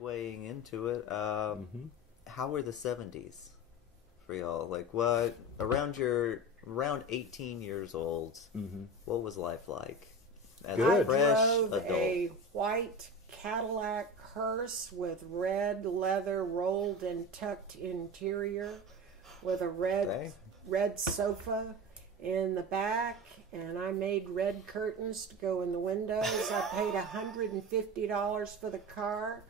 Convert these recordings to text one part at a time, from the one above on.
segueing into it, how were the 70s for y'all? Like, what around 18 years old? What was life like as Good. a fresh I drove adult? a white Cadillac hearse with red leather rolled and tucked interior, with a red sofa in the back, and I made red curtains to go in the windows. I paid $150 for the car.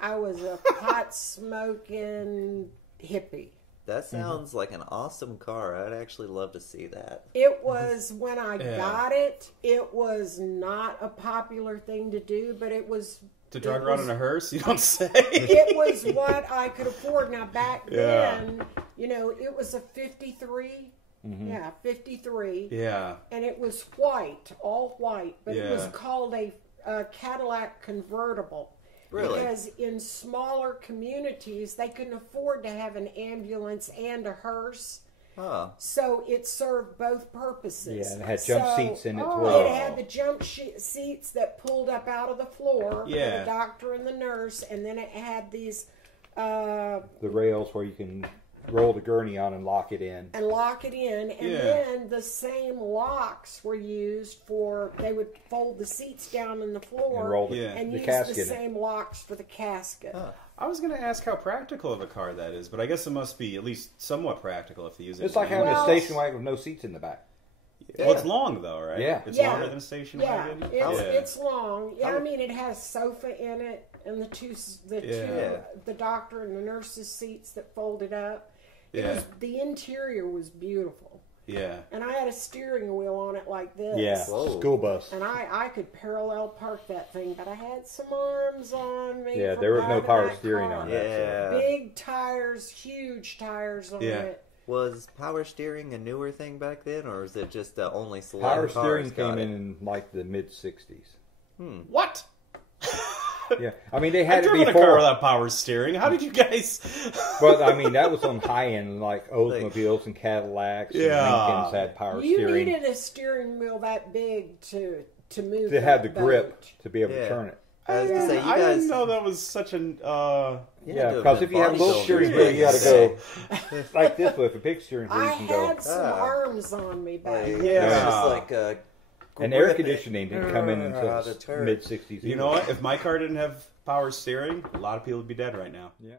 I was a pot smoking hippie. That sounds like an awesome car. I'd actually love to see that. It was, when I got it, it was not a popular thing to do, but it was... To drive around in a hearse? You don't say. It was what I could afford. Now, back then, you know, it was a 53. Yeah, 53. Yeah. And it was white, all white, but it was Yeah. called a Cadillac convertible. Really? Because in smaller communities, they couldn't afford to have an ambulance and a hearse. Huh. So it served both purposes. Yeah, and it had jump seats in it as It well. had the jump seats that pulled up out of the floor for Yeah. the doctor and the nurse, and then it had these The rails where you can roll the gurney on and lock it in. and lock it in, and Yeah. then the same locks were used for, they would fold the seats down in the floor And roll the, Yeah. and the use casket the in. same locks for the casket. I was going to ask how practical of a car that is, but I guess it must be at least somewhat practical if you use it. It's like having Well- a station wagon with no seats in the back. Well, it's long though, right? Yeah. It's Yeah. longer than a station Yeah, wagon. it's long. Yeah, I mean, it has sofa in it, and the doctor and the nurse's seats that folded up. Yeah. The interior was beautiful, Yeah. and I had a steering wheel on it like this. Yeah, Whoa. school bus. And I could parallel park that thing, but I had some arms on me. Yeah, from there was no driving power that steering car. on that. Yeah. Big tires, huge tires on Yeah. it. Was power steering a newer thing back then, or is it just only select Power cars steering got came it? in like the mid-60s. What? Yeah, I mean, they I've had it driven a car before. without power steering. How did you guys? But, I mean, that was on high-end, like Oldsmobiles and Cadillacs and Yeah. Lincolns had power You steering. needed a steering wheel that big to move. To have the that grip boat. to be able Yeah. to turn it. I was gonna say, you I guys. didn't know that was such an. Yeah, because if you have a little steering wheel, you got to go like this. But if a big steering wheel, I you can go. had some arms on me back Like, then. Yeah. it's just like And grip air it. conditioning didn't come in until the turn. mid-60s. You know what? If my car didn't have power steering, a lot of people would be dead right now. Yeah.